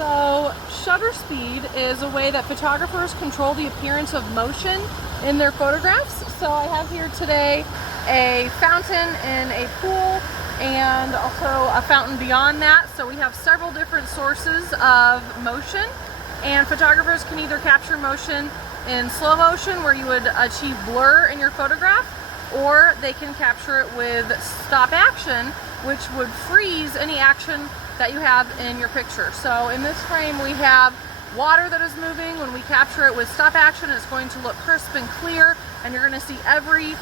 So shutter speed is a way that photographers control the appearance of motion in their photographs. So I have here today a fountain in a pool and also a fountain beyond that. So we have several different sources of motion, and photographers can either capture motion in slow motion where you would achieve blur in your photograph, or they can capture it with stop action, which would freeze any action that you have in your picture. So in this frame we have water that is moving. When we capture it with stop action, it's going to look crisp and clear, and you're going to see every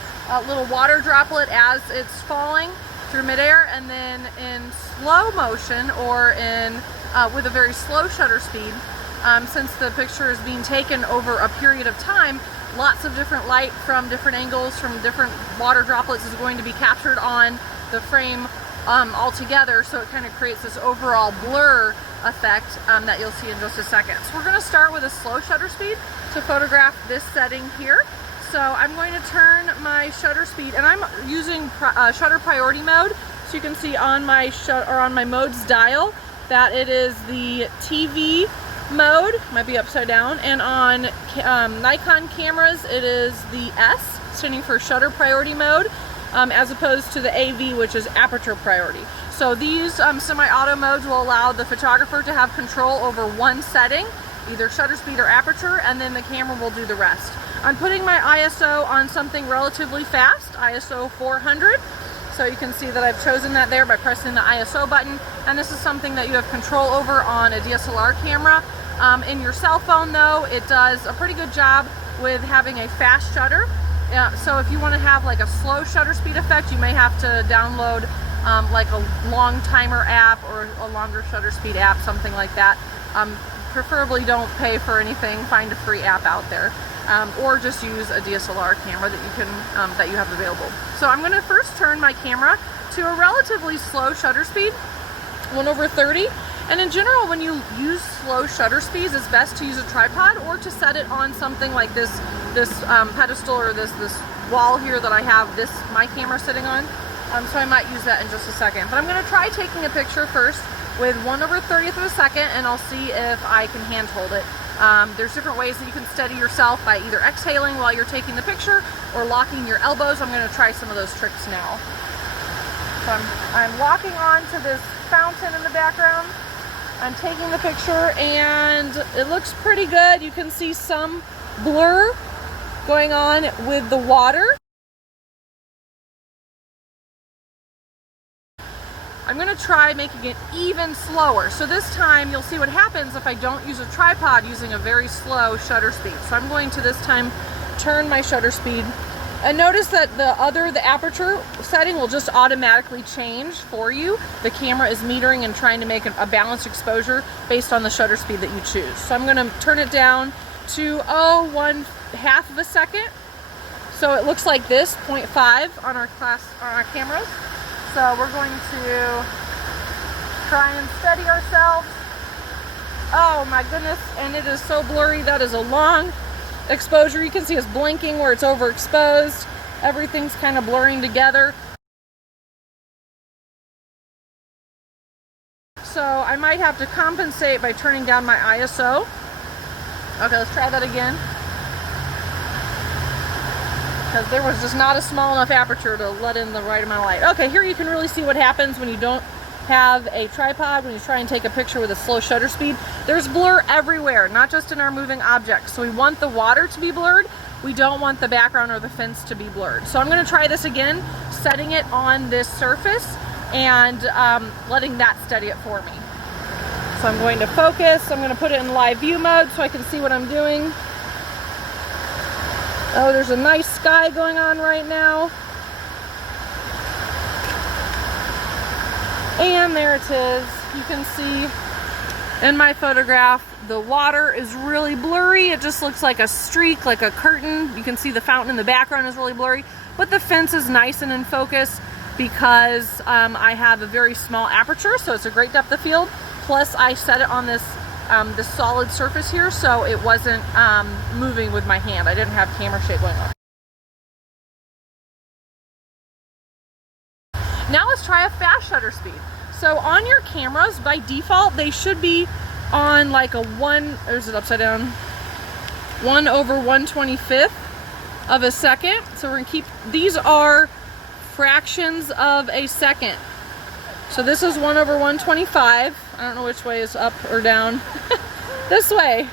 little water droplet as it's falling through midair. And then in slow motion, or in with a very slow shutter speed, since the picture is being taken over a period of time, lots of different light from different angles, from different water droplets is going to be captured on the frame all together, so it kind of creates this overall blur effect that you'll see in just a second. So we're going to start with a slow shutter speed to photograph this setting here. So I'm going to turn my shutter speed, and I'm using shutter priority mode. So you can see on my modes dial that it is the TV mode, might be upside down, and on Nikon cameras it is the S, standing for shutter priority mode, as opposed to the AV, which is aperture priority. So these semi-auto modes will allow the photographer to have control over one setting, either shutter speed or aperture, and then the camera will do the rest. I'm putting my ISO on something relatively fast, ISO 400. So you can see that I've chosen that there by pressing the ISO button, and this is something that you have control over on a DSLR camera. In your cell phone though, it does a pretty good job with having a fast shutter. So if you want to have like a slow shutter speed effect, you may have to download like a long timer app or a longer shutter speed app, something like that. Preferably don't pay for anything, find a free app out there. Or just use a DSLR camera that you can that you have available. So I'm going to first turn my camera to a relatively slow shutter speed, 1/30. And in general, when you use slow shutter speeds, it's best to use a tripod or to set it on something like this pedestal or this wall here that I have my camera sitting on. So I might use that in just a second. But I'm going to try taking a picture first with 1/30 of a second, and I'll see if I can hand hold it. There's different ways that you can steady yourself by either exhaling while you're taking the picture or locking your elbows. I'm going to try some of those tricks now. So I'm walking on to this fountain in the background. I'm taking the picture and it looks pretty good. You can see some blur going on with the water. I'm going to try making it even slower. So this time you'll see what happens if I don't use a tripod using a very slow shutter speed. So I'm going to this time turn my shutter speed, and notice that the aperture setting will just automatically change for you. The camera is metering and trying to make a balanced exposure based on the shutter speed that you choose. So I'm going to turn it down to 1/2 of a second. So it looks like this, 0.5 on our cameras. So we're going to try and steady ourselves. Oh my goodness, and it is so blurry. That is a long exposure. You can see it's blinking where it's overexposed. Everything's kind of blurring together. So I might have to compensate by turning down my ISO. Okay, let's try that again. Because there was just not a small enough aperture to let in the right amount of light. Okay, here you can really see what happens when you don't have a tripod, when you try and take a picture with a slow shutter speed. There's blur everywhere, not just in our moving objects. So we want the water to be blurred. We don't want the background or the fence to be blurred. So I'm going to try this again, setting it on this surface and letting that steady it for me. So I'm going to focus. I'm going to put it in live view mode so I can see what I'm doing. Oh, there's a nice sky going on right now. And there it is. You can see in my photograph, the water is really blurry. It just looks like a streak, like a curtain. You can see the fountain in the background is really blurry, but the fence is nice and in focus because I have a very small aperture, so it's a great depth of field. Plus I set it on this solid surface here, so it wasn't moving with my hand. I didn't have camera shake going on. Now let's try a fast shutter speed. So on your cameras, by default, they should be on like a there's it upside down, 1/125th of a second. So we're gonna keep, these are fractions of a second. So this is 1/125. I don't know which way is up or down. This way.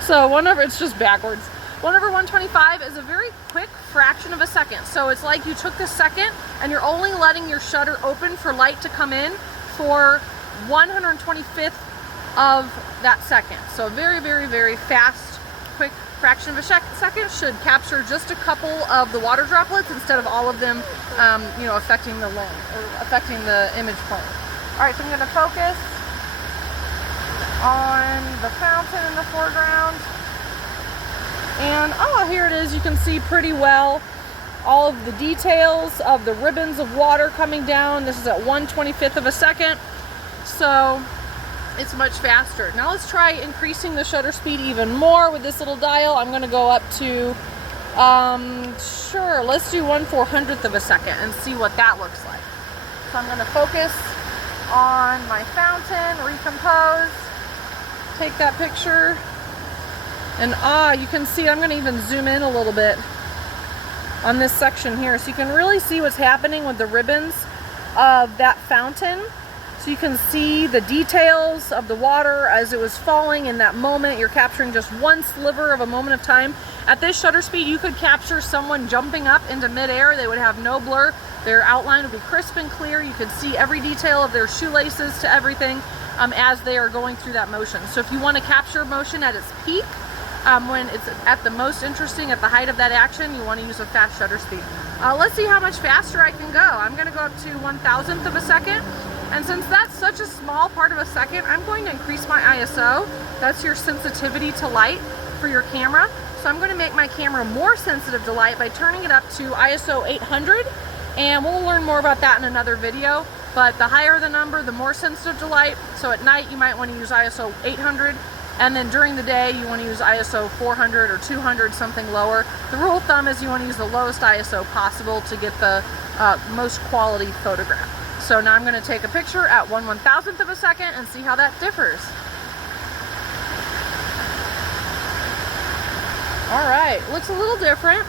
So it's just backwards. 1/125 is a very quick fraction of a second. So it's like you took the second and you're only letting your shutter open for light to come in for 125th of that second. So very, very, very fast, quick fraction of a second should capture just a couple of the water droplets instead of all of them, you know, affecting the lens or affecting the image plane. All right, so I'm going to focus on the fountain in the foreground. And oh, here it is. You can see pretty well all of the details of the ribbons of water coming down. This is at 1/25th of a second. So it's much faster. Now let's try increasing the shutter speed even more with this little dial. I'm going to go up to, sure, let's do 1/400th of a second and see what that looks like. So I'm going to focus on my fountain, recompose, take that picture, and you can see, I'm going to even zoom in a little bit on this section here so you can really see what's happening with the ribbons of that fountain. So you can see the details of the water as it was falling in that moment. You're capturing just one sliver of a moment of time. At this shutter speed, you could capture someone jumping up into midair. They would have no blur. Their outline would be crisp and clear. You could see every detail of their shoelaces to everything as they are going through that motion. So if you want to capture motion at its peak, when it's at the most interesting, at the height of that action, you want to use a fast shutter speed. Let's see how much faster I can go. I'm going to go up to 1/1000th of a second. And since that's such a small part of a second, I'm going to increase my ISO. That's your sensitivity to light for your camera. So I'm going to make my camera more sensitive to light by turning it up to ISO 800. And we'll learn more about that in another video. But the higher the number, the more sensitive to light. So at night, you might want to use ISO 800. And then during the day, you want to use ISO 400 or 200, something lower. The rule of thumb is you want to use the lowest ISO possible to get the most quality photograph. So now I'm going to take a picture at 1/1000th of a second and see how that differs. All right, looks a little different.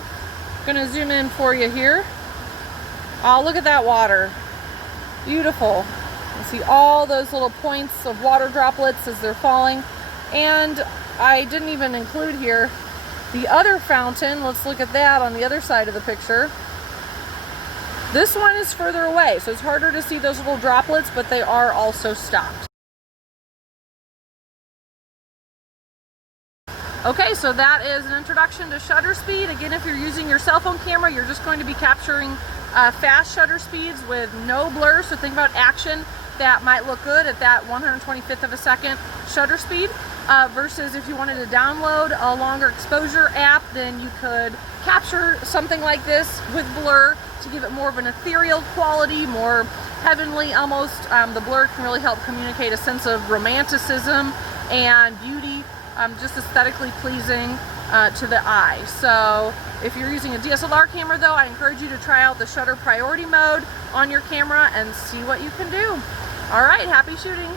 Going to zoom in for you here. Oh, look at that water. Beautiful. You see all those little points of water droplets as they're falling. And I didn't even include here the other fountain. Let's look at that on the other side of the picture. This one is further away, so it's harder to see those little droplets, but they are also stopped. Okay, so that is an introduction to shutter speed. Again, if you're using your cell phone camera, you're just going to be capturing fast shutter speeds with no blur. So think about action that might look good at that 125th of a second shutter speed. Versus if you wanted to download a longer exposure app, then you could capture something like this with blur to give it more of an ethereal quality, more heavenly almost. The blur can really help communicate a sense of romanticism and beauty, just aesthetically pleasing to the eye. So if you're using a DSLR camera though, I encourage you to try out the shutter priority mode on your camera and see what you can do. All right, happy shooting.